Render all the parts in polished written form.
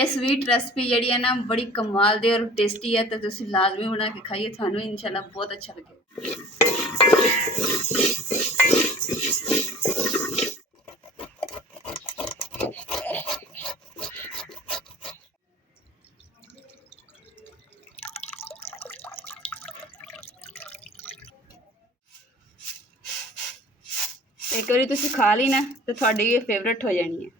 ਇਹ sweet recipe ਜਿਹੜੀ ਹੈ ਨਾ ਬੜੀ ਕਮਾਲ ਦੀ ਔਰ ਟੇਸਟੀ ਹੈ, ਤੇ ਤੁਸੀਂ ਲਾਜ਼ਮੀ ਬਣਾ ਕੇ ਖਾਈਏ, ਤੁਹਾਨੂੰ ਇਨਸ਼ਾਅੱਲਾ ਬਹੁਤ ਅੱਛਾ ਲੱਗੇ। एक बार तुसी खा ली ना तो थोड़ी ये फेवरेट हो जानी है।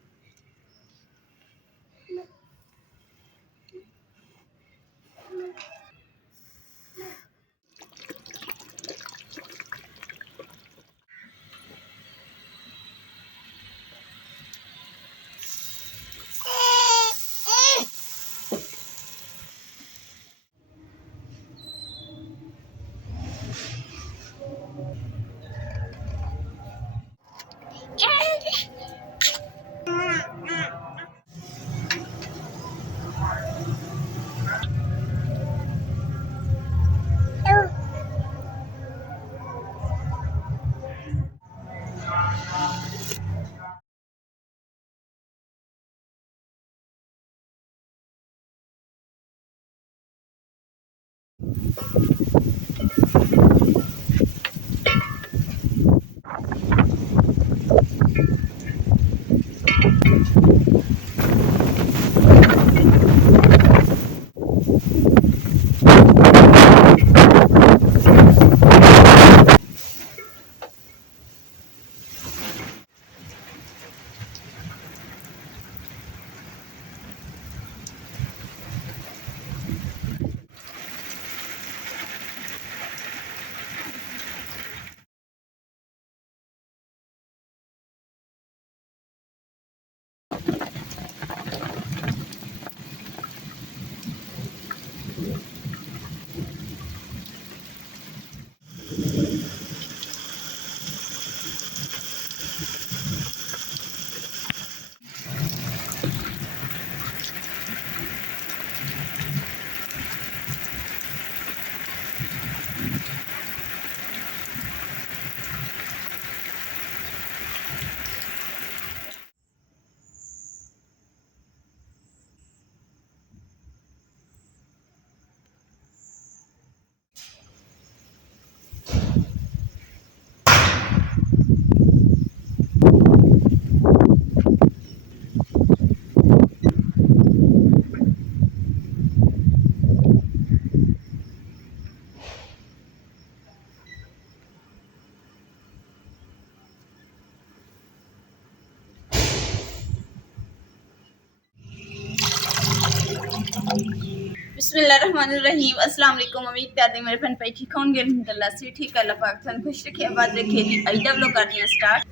बिस्मिल्लाहिर्रहमानिर्रहीम। अस्सलाम वालेकुम। उम्मीद करते हैं मेरे बहन भाई ठीक होंगे। अल्हम्दुलिल्लाह से ठीक है। अल्लाह पाक सन खुश रखे। आबाद रखे जी। अज दा व्लॉग करते हैं स्टार्ट।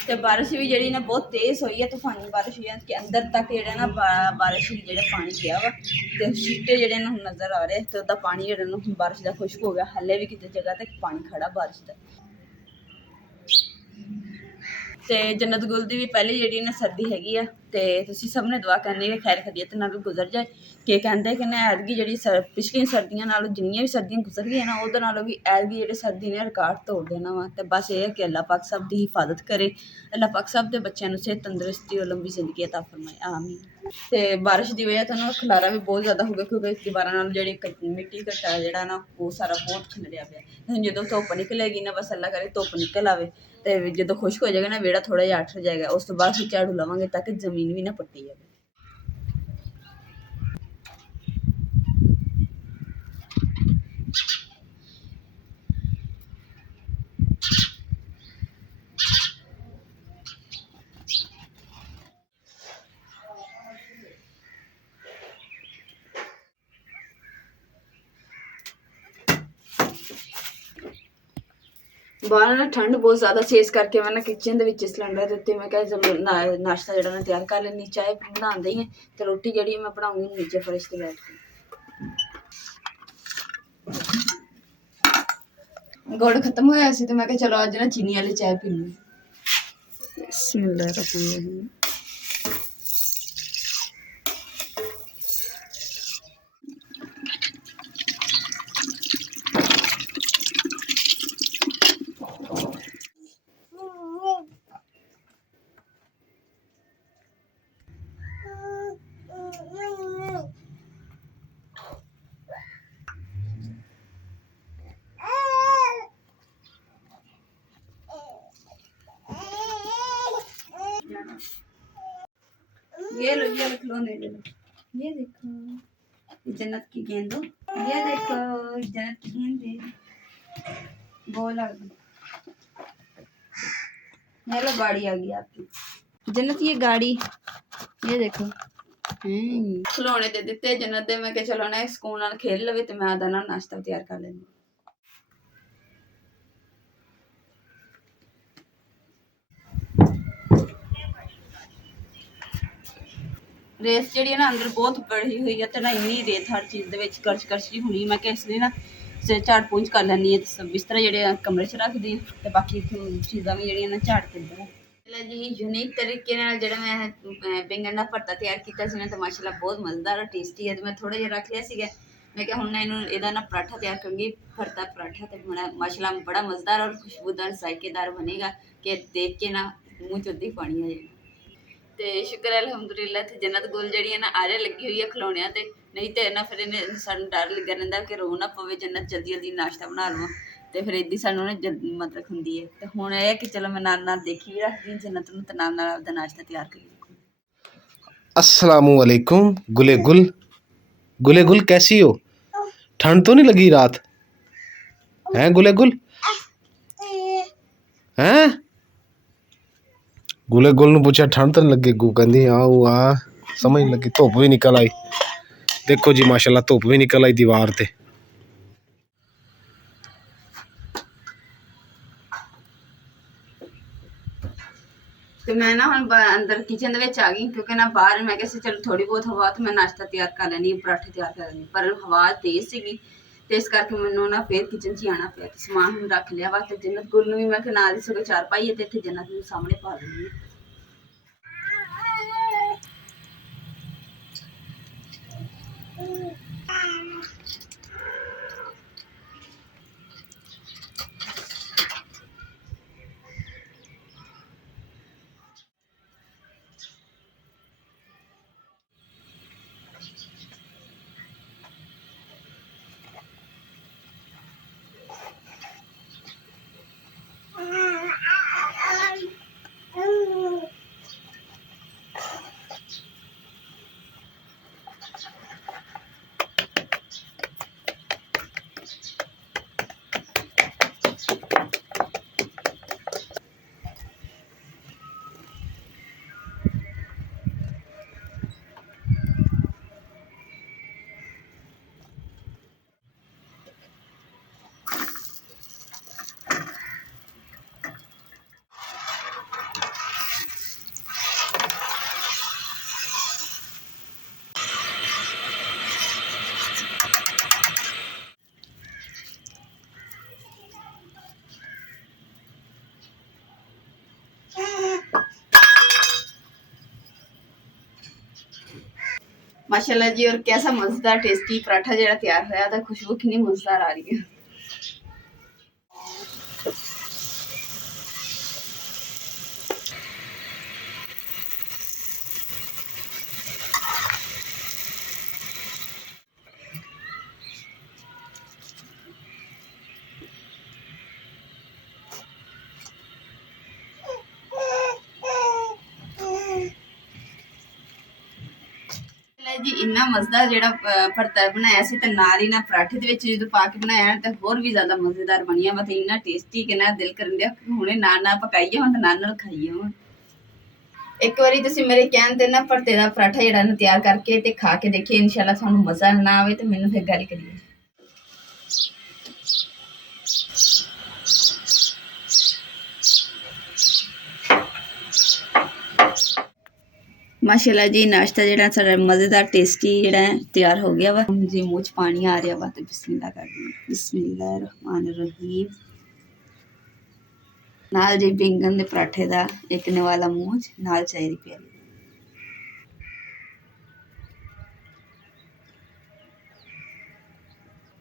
तो बारिश भी जी ना बहुत तेज़ हुई है, तूफानी बारिश हुई है कि अंदर तक जो ना बारिश जो पानी गया वा, तो छीटे जो ना नज़र आ रहे, तो पानी जो ना बारिश का खुश्क हो गया। हले भी किसी जगह तक पानी खड़ा बारिश का। तो जन्नत गुल की भी पहले जी ना सर्दी हैगी आ, तो तुसीं सब ने दुआ करनी कि खैर खैरियत नाल गुजर जाए। कि कहते कि ना ऐतकी जी पिछलियां सर्दियों नालों जिन्नियां भी सर्दियां गुजर गई ना, उहदे नालों भी ऐतकी जी सर्दी ने रिकॉर्ड तोड़ देना वा। तो बस ये है कि अल्लाह पाक सब की हिफाजत करे, अल्लाह पाक सब के बच्चों को सेहत तंदुरुस्ती और लंबी जिंदगी अता फरमाए, आमीन। तो बारिश की वजह तो ना खलारा भी बहुत ज़्यादा हो गया, क्योंकि दीवारों नाल जी मिट्टी घट्टा जो ना वो सारा बहुत खिलरिया पिया। जो धुप्प निकलेगी ना, बस अल्लाह करे धुप्प निकल आवे, तो जो खुश्क हो जाएगा ना वेड़ा थोड़ा जिहा अठ जाएगा। उस तो बाद फिर झाड़ू लवांगे ताकि जमीन भी ना पट्टी जाए। बाहर ना ठंड बहुत ज़्यादा से, इस करके मैं ना किचन के सिलेंडर के उत्ते मैं क्या नाश्ता जो ना तैयार कर लेनी। चाय बनाते ही तो रोटी जी मैं बनाऊँगी नीचे फर्श से बैठ के। गुड़ खत्म होया सी, तो मैं क्या चलो अज ना चीनी वाली चाय पीनी। बिस्मिल्लाहिर्रहमानिर्रहीम। ये लो खिलौने ले लो। ये देखो, ये जन्नत की गेंद हो। ये देखो, जन्नत की गेंद है। बोल आ गई। ये लो गाड़ी आ गई आपकी जन्नत। ये गाड़ी, ये देखो। खिलौने दे दिते जन्नत दे। मैं कहा चलो ना सुकून नाल खेल लवे ते मैं आदा ना नाश्ता तैयार कर लेनी। रेस जी ना अंदर बहुत बढ़ी हुई है तो ना इन्नी रेत हर चीज़ के करच करच जी होनी। मैं इसलिए ना सिर झाड़ पूंछ कर लैनी है। बिस्तर जेह्ड़े कमरे च रख दी ते बाकी चीज़ां भी जेह्ड़ियां ना झाड़ दिंदा जी। यूनीक तरीके नाल जेह्ड़ा मैं बैंगन दा भरता तैयार कीता सी ना ते माशाल्लाह बहुत मज़ेदार और टेस्टी है। तो मैं थोड़ा जिहा रख लिया सीगा। मैं क्या हुण इहनूं इहदा ना पराठा तैयार करूँगी, भरता पराठा। तो माशाल्लाह बड़ा मज़ेदार और खुशबूदार जायकेदार बनेगा कि देख के ना मूँह च उद्दी पानी आ जाए। ਤੇ ਸ਼ੁਕਰ ਹੈ ਅਲਹਮਦੁਲਿਲਾ ਤੇ ਜੰਨਤ ਗੁਲ ਜਿਹੜੀ ਹੈ ਨਾ ਆਰੇ ਲੱਗੀ ਹੋਈ ਹੈ ਖਿਲੌਣਿਆਂ ਤੇ। ਨਹੀਂ ਤੇ ਨਾ ਫਿਰ ਇਹਨੇ ਸਾਨੂੰ ਡਰ ਲੱਗਾ ਰਹਿੰਦਾ ਕਿ ਰੋ ਨਾ ਪਵੇ ਜੰਨਤ ਜਲਦੀ ਜਲਦੀ ਨਾਸ਼ਤਾ ਬਣਾ ਲਵਾਂ। ਤੇ ਫਿਰ ਇੱਦਾਂ ਸਾਨੂੰ ਨਾ ਮਤਲਬ ਹੁੰਦੀ ਹੈ। ਤੇ ਹੁਣ ਇਹ ਕਿ ਚਲੋ ਮੈਂ ਨਾਲ ਨਾਲ ਦੇਖੀ ਵੀ ਰੱਖਦੀ ਜੰਨਤ ਨੂੰ ਤੇ ਨਾਲ ਨਾਲ ਆਪਦਾ ਨਾਸ਼ਤਾ ਤਿਆਰ ਕਰੀ। अस्सलामुअलैकुम गुले गुल। गुले गुल कैसी हो? ठंड तो नहीं लगी रात? हैं गुले गुल? हैं गुले गुल ਨੂੰ ਪੁੱਛਿਆ ਠੰਡ ਤਾਂ ਨਹੀਂ ਲੱਗੀ? ਗੂ ਕਹਿੰਦੀ ਆ ਸਮਝ ਨਹੀਂ ਲੱਗੀ। ਧੁੱਪ ਵੀ ਨਿਕਲ ਆਈ। ਦੇਖੋ ਜੀ ਮਾਸ਼ਾਅੱਲਾ ਧੁੱਪ ਵੀ ਨਿਕਲ ਆਈ ਦੀਵਾਰ ਤੇ। ਤੇ ਮੈਂ ਨਾ ਹੁਣ ਅੰਦਰ ਕਿਚਨ ਦੇ ਵਿੱਚ ਆ ਗਈ ਕਿਉਂਕਿ ਨਾ ਬਾਹਰ ਮੈਂ ਕਿਹਾ ਸੀ ਚਲੋ ਥੋੜੀ ਬਹੁਤ ਹਵਾ ਤੇ ਮੈਂ ਨਾਸ਼ਤਾ ਤਿਆਰ ਕਰ ਲੈਣੀ, ਪਰਾਠੇ ਤਿਆਰ ਕਰ ਲੈਣੀ। ਪਰ ਹਵਾ ਤੇਜ਼ ਸੀਗੀ ਤੇ ਇਸ ਕਰਕੇ ਮੈਨੂੰ ਨਾ ਫੇਰ ਕਿਚਨ 'ਚ ਹੀ ਆਉਣਾ ਪਿਆ। ਤੇ ਸਮਾਨ ਹੁਣ ਰੱਖ ਲਿਆ ਵਾ ਤੇ ਜੰਨਤ ਗੁਲ ਨੂੰ ਵੀ ਮੈਂ ਕਿਹਾ ਨਾਲ ਹੀ ਸਗੋਂ ਚਾਰ ਪਾਈਏ ਤੇ ਇੱਥੇ ਜੰਨਤ ਨੂੰ ਸਾਹਮਣੇ ਪਾ ਦਿੰਦੀ ਹਾਂ। माशाल्लाह जी। और कैसा मजेदार टेस्टी पराठा जो तैयार होया तो खुशबू कितनी मजेदार आ रही है। जी इन्ना मजेदार जो भरता बनाया सी ते नाल ही ना पराठे दे विच जो पा के बनाया ते होर भी ज्यादा मजेदार बनिया। मतलब इन्ना टेस्टी कि ना दिल करन दिया हुणे नाल नाल पकाइए हुण नाल नाल खाइए। हुण एक बारी तुसीं मेरे कहण ते ना भरते दा पराठा जेहड़ा ना तैयार करके ते खा के देखिए। इंशाल्लाह तुहानूं मजा ना आवे ते मैनूं फिर गल करिए। माशाल्लाह जी नाश्ता जो सारा मज़ेदार टेस्टी जो तैयार हो गया वा। जी मूँह च पानी आ रहा वा तो बिस्मिल्लाह कर दी। बिस्मिल्लाहिर्रहमानिर्रहीम। नाल जी बैंगन के पराठे का एक निवाला मूँह च नाल चाय दी प्याली।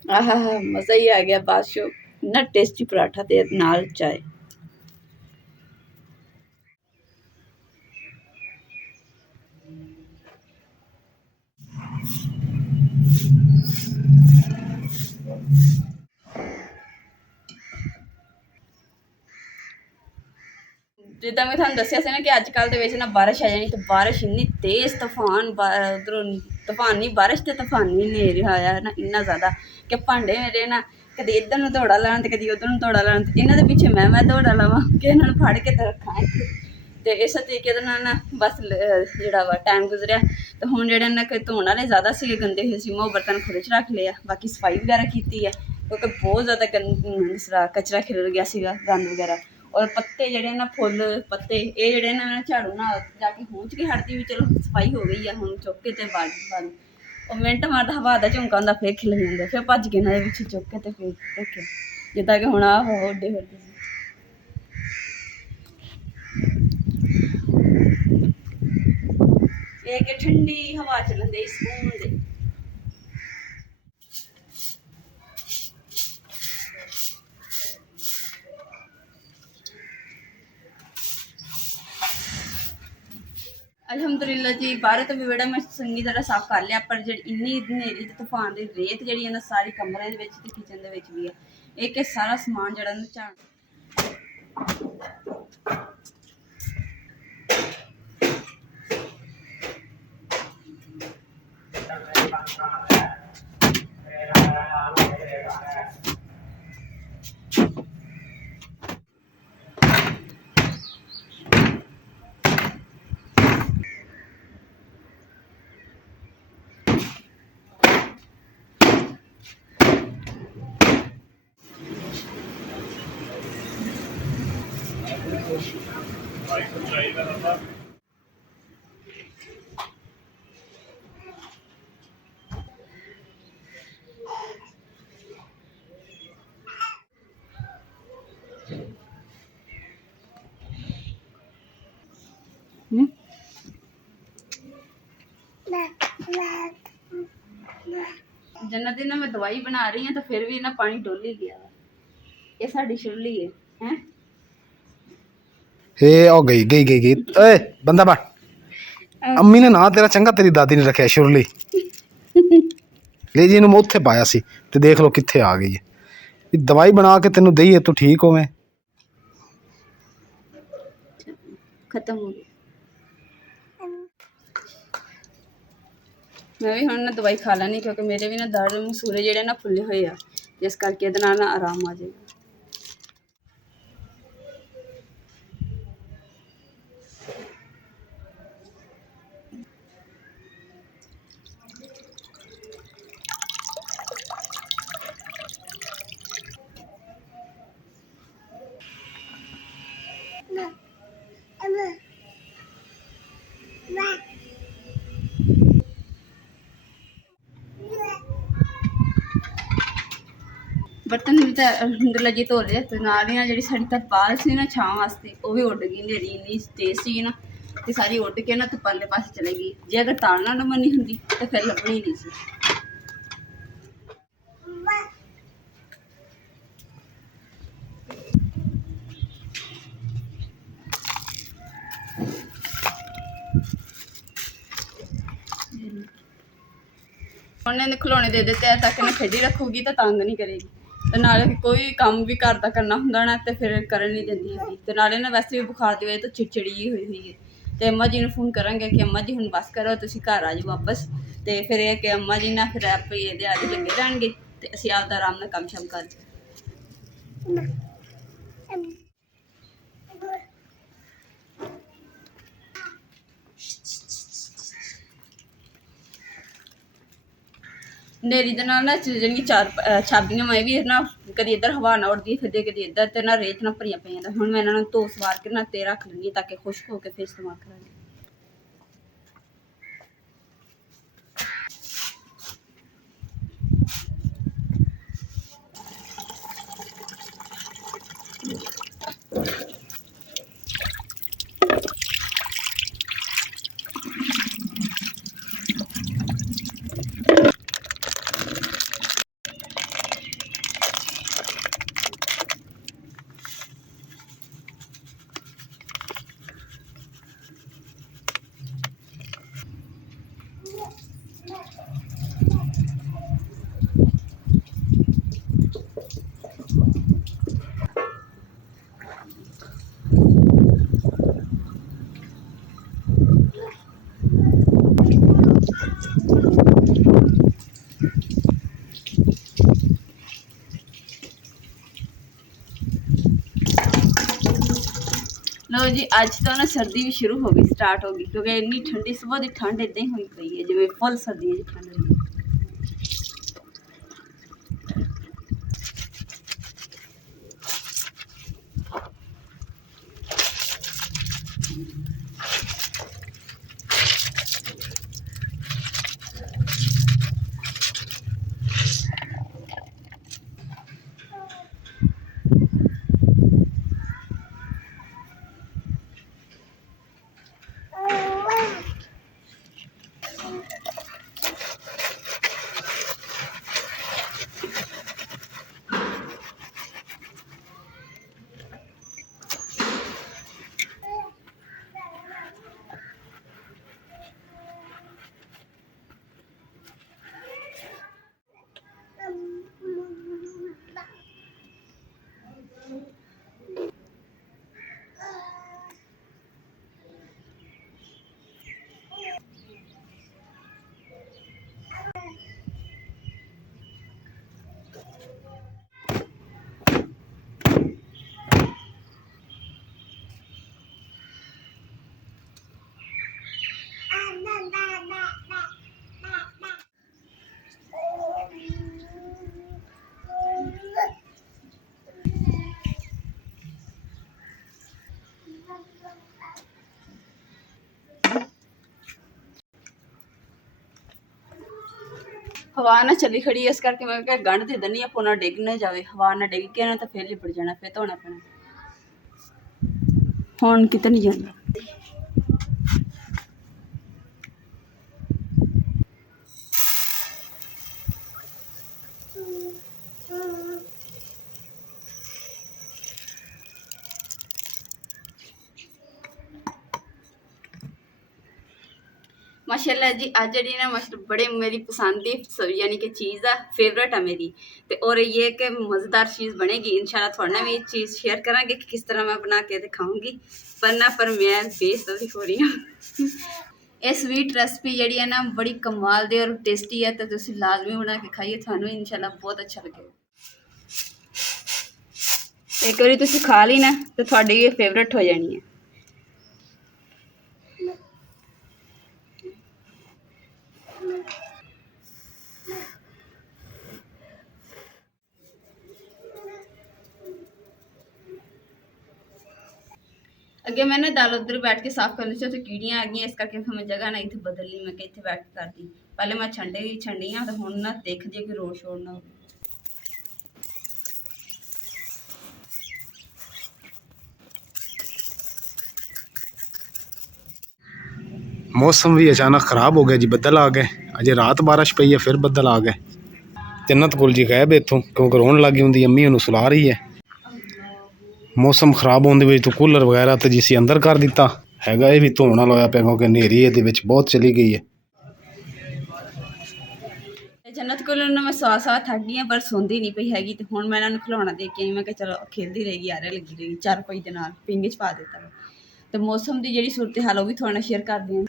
आहा हा मज़ा ही आ गया बादशाह। इन्ना टेस्टी पराठा ते नाल चाय। ਜਿੱਦਾਂ ਮੈਂ ਤੁਹਾਨੂੰ ਦੱਸਿਆ ਸੀ ਨਾ ਕਿ ਅੱਜ ਕੱਲ੍ਹ ਦੇ ਵਿੱਚ ਨਾ ਬਾਰਿਸ਼ ਆ ਜਾਣੀ, ਤੇ ਬਾਰਿਸ਼ ਇੰਨੀ ਤੇਜ਼ ਤੂਫਾਨ ਉਧਰੋਂ ਤੂਫਾਨੀ ਬਾਰਿਸ਼ ਤੇ ਤੂਫਾਨੀ ਹਨੇਰ ਆਇਆ ਨਾ ਇੰਨਾ ਜ਼ਿਆਦਾ ਕਿ ਭਾਂਡੇ ਮੇਰੇ ਨਾ ਕਦੀ ਇੱਧਰ ਨੂੰ ਦੌੜਾ ਲਾਉਣ ਤੇ ਕਦੀ ਉੱਧਰ ਨੂੰ ਦੌੜਾ ਲਾਉਣ, ਤੇ ਇਹਨਾਂ ਦੇ ਪਿੱਛੇ ਮੈਂ ਦੌੜਾ ਲਾਵਾਂ ਕਿ ਇਹਨਾਂ ਨੂੰ ਫੜ ਕੇ ਤੇ ਰੱਖਾਂ ਇੱਥੇ। ਤੇ ਇਸ ਤਰੀਕੇ ਦੇ ਨਾਲ ਨਾ ਬਸ ਜਿਹੜਾ ਵਾ ਟਾਈਮ ਗੁਜ਼ਰਿਆ। ਤੇ ਹੁਣ ਜਿਹੜੇ ਨਾ ਕਿ ਧੋਣ ਵਾਲੇ ਜ਼ਿਆਦਾ ਸੀਗੇ ਗੰਦੇ ਹੋਏ ਸੀ, ਮੈਂ ਉਹ ਬਰਤਨ ਖੁੱਲ੍ਹ 'ਚ ਰੱਖ ਲਿਆ। ਬਾਕੀ ਸਫਾਈ ਵਗੈਰਾ ਕੀਤੀ ਹੈ ਕਿਉਂਕਿ ਬਹੁਤ ਜ਼ਿਆਦਾ ਕਚਰਾ ਖਿਲਰ ਗਿਆ ਸੀਗਾ, ਗੰਦ ਵਗੈਰਾ। ਔਰ ਪੱਤੇ ਜਿਹੜੇ ਨਾ ਫੁੱਲ ਪੱਤੇ ਇਹ ਜਿਹੜੇ ਨਾ ਝਾੜੂ ਨਾਲ ਜਾ ਕੇ ਪਹੁੰਚ ਕੇ ਹਟਦੀ ਵੀ ਚਲੋ ਸਫਾਈ ਹੋ ਗਈ ਆ, ਹੁਣ ਚੁੱਕ ਕੇ ਤੇ ਬਾਲ ਉਹ ਮਿੰਟ ਮਾਰਦਾ ਹਵਾ ਦਾ ਝੁੰਕਾ ਹੁੰਦਾ, ਫਿਰ ਖਿਲ ਜਾਂਦਾ, ਫਿਰ ਭੱਜ ਕੇ ਇਹਨਾਂ ਦੇ ਵਿੱਚ ਚੁੱਕ ਕੇ ਤੇ ਫਿਰ ਰੱਖਿਆ। ਜਿੱਦਾਂ ਕਿ ਹੁਣ ਆਹ ਵੱਡੇ ਵੱਡੇ ਇਹ ਕਿ ਠੰਡੀ ਹਵਾ ਚੱਲਦੇ ਸਕੂਨ ਦੇ। ਅਲਹਮਦੁਲਿਲਾ ਜੀ, ਬਾਹਰ ਤੋਂ ਵੀ ਬੜਾ ਮੈਂ ਚੰਗੀ ਤਰ੍ਹਾਂ ਸਾਫ਼ ਕਰ ਲਿਆ, ਪਰ ਜਿਹੜੀ ਇੰਨੀ ਹਨੇਰੀ ਤੇ ਤੂਫਾਨ ਦੀ ਰੇਤ ਜਿਹੜੀ ਹੈ ਨਾ ਸਾਰੀ ਕਮਰਿਆਂ ਦੇ ਵਿੱਚ ਤੇ ਕਿਚਨ ਦੇ ਵਿੱਚ ਵੀ ਹੈ, ਇਹ ਕਿ ਸਾਰਾ ਸਮਾਨ ਜਿਹੜਾ ਨਾ ਝਾੜ जन्नत ना मैं दवाई बना रही हूँ तो फिर भी ना पानी डोल ही गया। ये साड़ी शुरली है हैं? हे ओ गई गई गई गई ओए बंदा बा अम्मी ने ना तेरा चंगा तेरी दादी ने रखा शुरली ले जी मैं उत्थे पाया सी ते देख लो कित्थे आ गई है। दवाई बना के तेनू दई है तू ठीक होवे। खत्म हो गई। मैं भी ਹੁਣ ਦਵਾਈ ਖਾ ਲੈਣੀ ਕਿਉਂਕਿ ਮੇਰੇ ਵੀ ਨਾ ਦਰਦ ਮਸੂਰੇ ਜਿਹੜੇ ਨਾ ਫੁੱਲੇ ਹੋਏ ਆ, ਜਿਸ ਕਰਕੇ ਇਹਦੇ ਨਾਲ ਨਾ ਆਰਾਮ ਆ ਜਾਏਗਾ। बर्तन भी तो अलहमदुलिल्लाह जी धो लिया, तो नाल ही जी साड़ी तरपाल सी ना छां वास्ते वो भी उड़ गई, हनेरी इन्नी तेज सी ना कि सारी उड़ के ना तो परले पासे चले गई। जे अगर ताल ना बनी होंगी तो फिर लभनी नहीं सी। उन्हें खिलौने दे दिते है ताकि मैं खेडी रखूगी तो तंग नहीं करेगी, तो नाले कोई काम भी घर का करना होंगे ना तो फिर कर नहीं देती है। तो नाले ना वैसे भी बुखार की वजह तो चिड़चिड़ी हुई है। तो अम्मा जी ने फोन करांगे कि अम्मा जी हुण बस करो, तुसीं घर आ जाओ वापस। तो फिर यह कि अम्मा जी ना फिर आप ये आदि लगे रहणगे तो असीं आपदा आराम नाल काम शाम कर ਹਨੇਰੀ ਦੇ ਨਾਲ ਨਾ ਜਿਹੜੀਆਂ ਚਾਰ ਛਾਬੀਆਂ ਮੈਂ ਵੀ ਨਾ ਕਦੀ ਇੱਧਰ ਹਵਾ ਨਾ ਉੱਡਦੀ ਫਿਰਦੇ ਕਦੀ ਇੱਧਰ, ਤੇ ਨਾ ਰੇਤ ਨਾ ਭਰੀਆਂ ਪਈਆਂ ਦਾ। ਹੁਣ ਮੈਂ ਇਹਨਾਂ ਨੂੰ ਧੋ ਸਵਾਰ ਕੇ ਨਾ ਤੇ ਰੱਖ ਲੈਂਦੀ ਤਾਂ ਕਿ ਖੁਸ਼ਕ ਹੋ ਕੇ ਫਿਰ ਇਸਤੇਮਾਲ ਕਰਾਂਗੀ। ਜੀ ਅੱਜ ਤੋਂ ਨਾ ਸਰਦੀ ਵੀ ਸ਼ੁਰੂ ਹੋ ਗਈ, ਸਟਾਰਟ ਹੋ ਗਈ, ਕਿਉਂਕਿ ਇੰਨੀ ਠੰਡੀ ਸਵੇਰ ਦੀ ਠੰਡ ਇਦਾਂ ਹੀ ਹੋਈ ਪਈ ਹੈ ਜਿਵੇਂ ਫੁੱਲ ਸਰਦੀਆਂ ਦੀ ਠੰਡ ਹੋਈ ਹੈ। ਹਵਾ ਨਾ ਚੱਲੀ ਖੜੀ, ਇਸ ਕਰਕੇ ਮੈਂ ਕਿਹਾ ਗੰਢ ਦੇ ਦਿੰਦੀ ਆ, ਨਾ ਡਿੱਗ ਨਾ ਜਾਵੇ। ਹਵਾ ਨਾ ਡਿੱਗ ਕੇ ਨਾ ਤਾਂ ਫਿਰ ਲਿਪੜ ਜਾਣਾ, ਫਿਰ ਧੋਣਾ ਪੈਣਾ। ਹੁਣ ਕਿਤੇ ਨਹੀਂ ਜਾਂਦਾ। माशाल्लाह जी आज जी ना मतलब बड़े मेरी पसंद की यानी कि चीज़ है, फेवरेट है मेरी। तो और ये कि मज़ेदार चीज़ बनेगी इंशाल्लाह, थोड़े ना भी चीज़ शेयर करांगे कि किस तरह मैं बना के दिखाऊंगी। पर मैं बेसब्री हो रही हूँ। ये स्वीट रेसिपी जी है ना बड़ी कमाल दी और टेस्टी है, तो तुम लाजमी बना के खाइए, थानू इंशाल्लाह बहुत अच्छा लगेगा। एक बार तुम खा ली ना तो थोड़ी ये फेवरेट हो जानी है। अगे मैं ना दाल उधर बैठ के साफ करनी से कीड़ियां आ गई, इस करके फिर मैं जगह ना इतने बदल ली। मैं इतने बैठ के करती, पहले मैं छंडी हाँ, तो हुण ना देखदी कि रोड शोड ना हो। मौसम भी अचानक ख़राब हो गया जी, बदल आ गए। अजे रात बारिश पई है, फिर बदल आ गए। जन्नत गुल जी गायब इत्थों, क्योंकि रोन लग गई उनकी अम्मी उन्होंने सुला रही है। मौसम खराब होने ਵਿੱਚ कूलर वगैरह तो जिसी अंदर कर दिता हैगा, ये भी धोने वाला होया पिया क्योंकि हनेरी ये बहुत चली गई है। जन्नत को मैं सवा थक गई पर सोंदी नहीं पई हैगी, तो हुण मैं इन्हां नूं खिलौना दे के आई। मैं कहा चलो खेलती रहेगी, आरे लगी रहेगी, चार पाई दे नाल पिंग च पा दिता। तो मौसम की जिहड़ी सूरत हाल वो भी थोड़ा शेयर कर दी।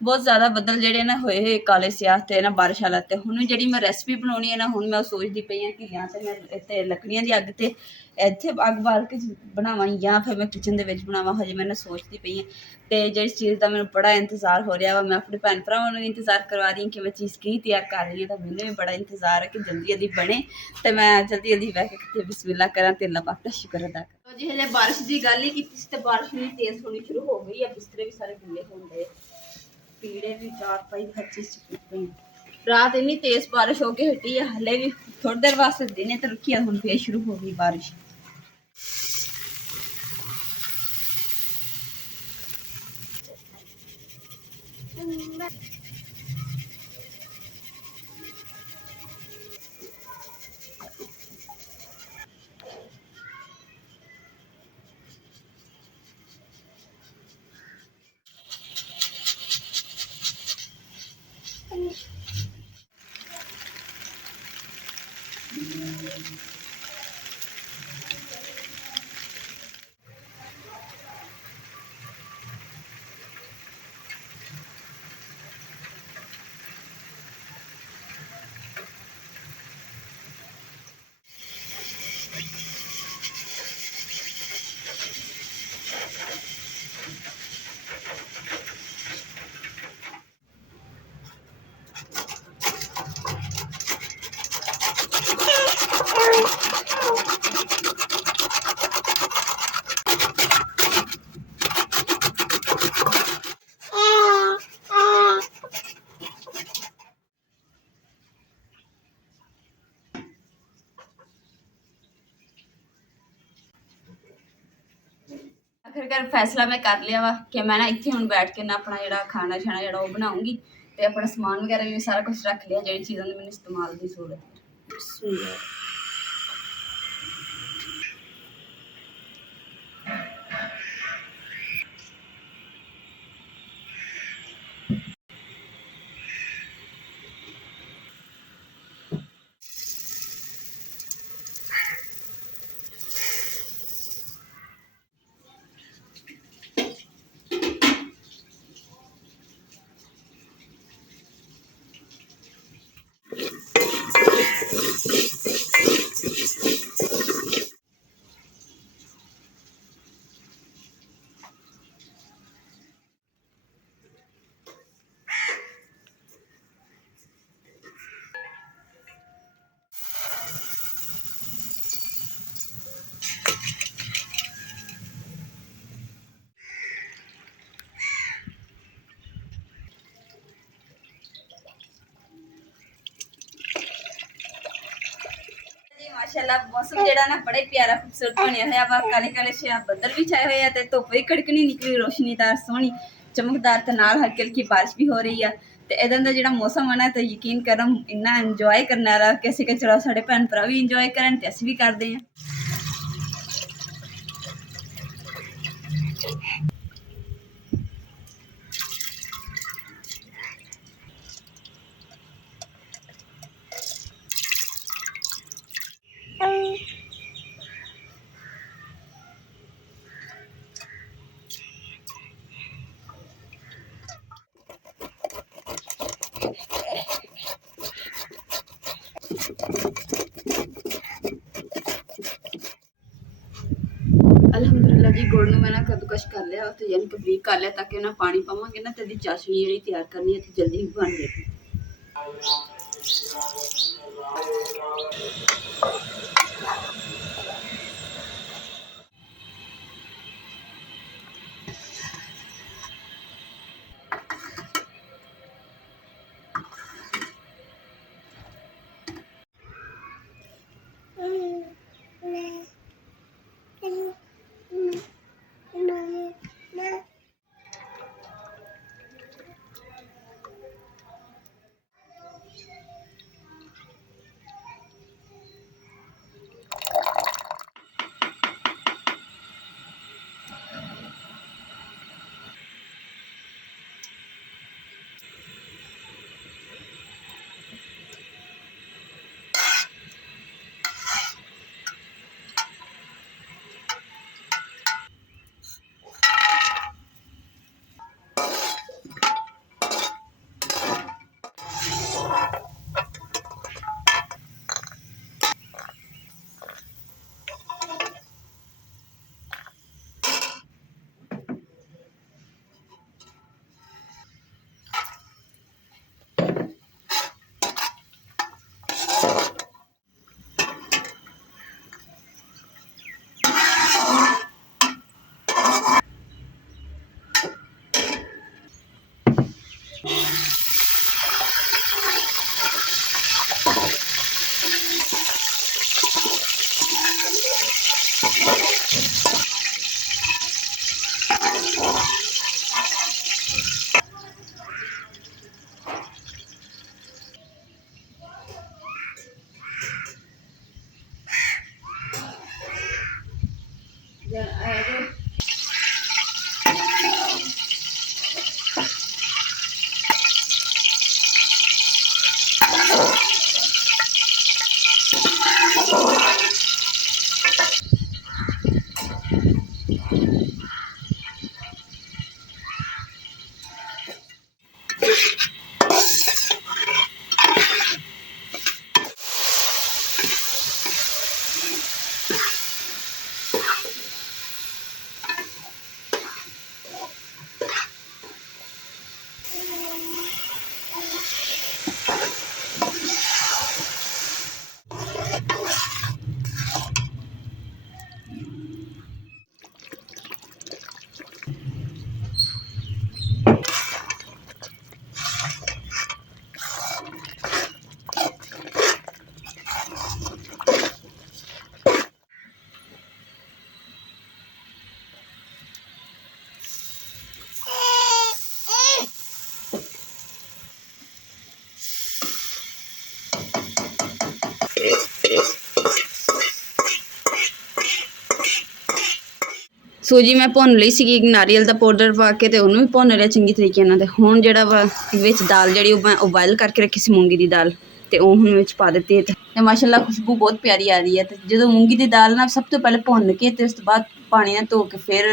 बहुत ज़्यादा बदल ਜਿਹੜੇ ना होए काले स्याह ते ना बारिश वाला। तो हुण ਜਿਹੜੀ मैं रेसिपी बनानी है ना, हुण मैं सोचती पई हाँ कि या तो मैं इत्थे लकड़ियां की अग ते इत्थे अग बाल के बनावां या फिर मैं किचन दे विच बनावां। हजे मैं सोचती पई हाँ। तो जिस चीज़ का मैंने बड़ा इंतज़ार हो रहा वा, मैं अपने भैन भरावां नूं इंतज़ार करवा रही कि मैं चीज़ की तैयार कर रही हूँ। तो मैंने भी बड़ा इंतज़ार है कि जल्दी जल्दी बने, तो मैं जल्दी जल्दी बह के बिस्मिल्लाह करा ते अल्लाह पाक दा शुक्र अदा करा। जी हजे बारिश की गल ही की, तो बारिश भी तेज़ होनी शुरू हो गई है, बिस्तरे भी सारे गिले हो गए, कीड़े भी चार पाई हर चीज़ चुकी। रात इन्नी तेज बारिश हो के हटी है, हले भी थोड़ी देर वास्ते दिन तो रुकी है, हुण फिर शुरू हो गई बारिश। आखिरकार फैसला मैं कर लिया वा कि मैं ना इत्थे हुण बैठ के ना अपना जिहड़ा खाना शाना जिहड़ा ओह बनाऊंगी ते अपना समान वगैरह भी सारा कुछ रख लिया जिहड़ी चीज़ां दी मैनूं इस्तेमाल दी जरूरत है। माशाअल्लाह मौसम जेड़ा ना बड़ा प्यारा खूबसूरत बनया होया वा काले काले शे बदल भी छाए हुए ते धुप भी कड़कनी निकली रोशनीदार सोहनी चमकदार ते नाल हल्की हल्की बारिश भी हो रही है ते इदां दा जेड़ा मौसम है ना ते यकीन करो इन्ना इंजॉय करने वाला कि असीं कि चलो साडे भैन भरा भी इंजॉय करन ते असीं भी करदे हैं। अल्हम्दुलिल्लाह जी गुड़ नूं मैं ना कद्दूकश कर लिया तो यानी कि बरीक कर लिया ताकि ना पानी पावांगे ना तो चाशनी जिहड़ी तैयार करनी है तो जल्दी ही बन जाएगी। ਸੂਜੀ ਮੈਂ ਭੁੰਨ ਲਈ ਸੀਗੀ ਨਾਰੀਅਲ ਦਾ ਪਾਊਡਰ ਪਾ ਕੇ ਤੇ ਉਹਨੂੰ ਵੀ ਭੁੰਨ ਲਿਆ ਚੰਗੀ ਤਰੀਕੇ ਨਾਲ। ਤੇ ਹੁਣ ਜਿਹੜਾ ਵਾ ਵਿੱਚ ਦਾਲ ਜਿਹੜੀ ਉਹ ਮੈਂ ਉਬਾਇਲ ਕਰਕੇ ਰੱਖੀ ਸੀ ਮੂੰਗੀ ਦੀ ਦਾਲ, ਤੇ ਉਹ ਹੁਣ ਵਿੱਚ ਪਾ ਦਿੱਤੀ ਤੇ ਮਾਸ਼ਾਅੱਲਾ ਖੁਸ਼ਬੂ ਬਹੁਤ ਪਿਆਰੀ ਆ ਰਹੀ ਹੈ। ਤੇ ਜਦੋਂ ਮੂੰਗੀ ਦੀ ਦਾਲ ਨਾ ਸਭ ਤੋਂ ਪਹਿਲੇ ਭੁੰਨ ਕੇ ਤੇ ਉਸ ਤੋਂ ਬਾਅਦ ਪਾਣੀ ਨਾਲ ਧੋ ਕੇ ਫਿਰ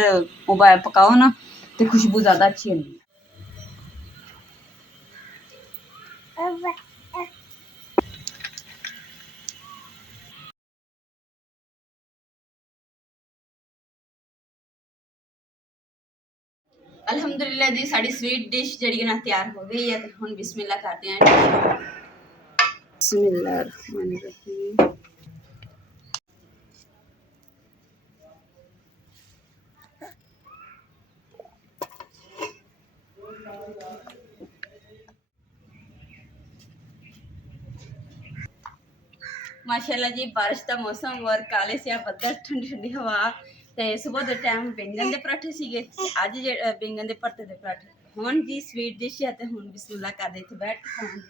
ਪਕਾਓ ਨਾ ਤੇ ਖੁਸ਼ਬੂ ਜ਼ਿਆਦਾ ਅੱਛੀ ਆਉਂਦੀ ਹੈ। ਅਲਹਮਦੁਲਿਲਾ ਜੀ ਸਾਡੀ ਸਵੀਟ ਡਿਸ਼ ਜਿਹੜੀ ਨਾ ਤਿਆਰ ਹੋ ਗਈ ਹੈ। ਤੇ ਹੁਣ ਬਿਸਮਿਲ੍ਲਾ ਕਰਦੇ ਹਾਂ। ਬਿਸਮਿਲ੍ਲਾਹ ਰਹਿਮਾਨ ਰਹੀਮ। माशाल्लाह जी बारिश का मौसम और काले से बदल ठंडी ठंडी हवा ते सुबह के टाइम बैंगन के पराठे सीगे अज बैंगन के भरते के पराठे हुण जी स्वीट डिश है ते हुण बिस्मिल्लाह कर दे बैठ के खाने।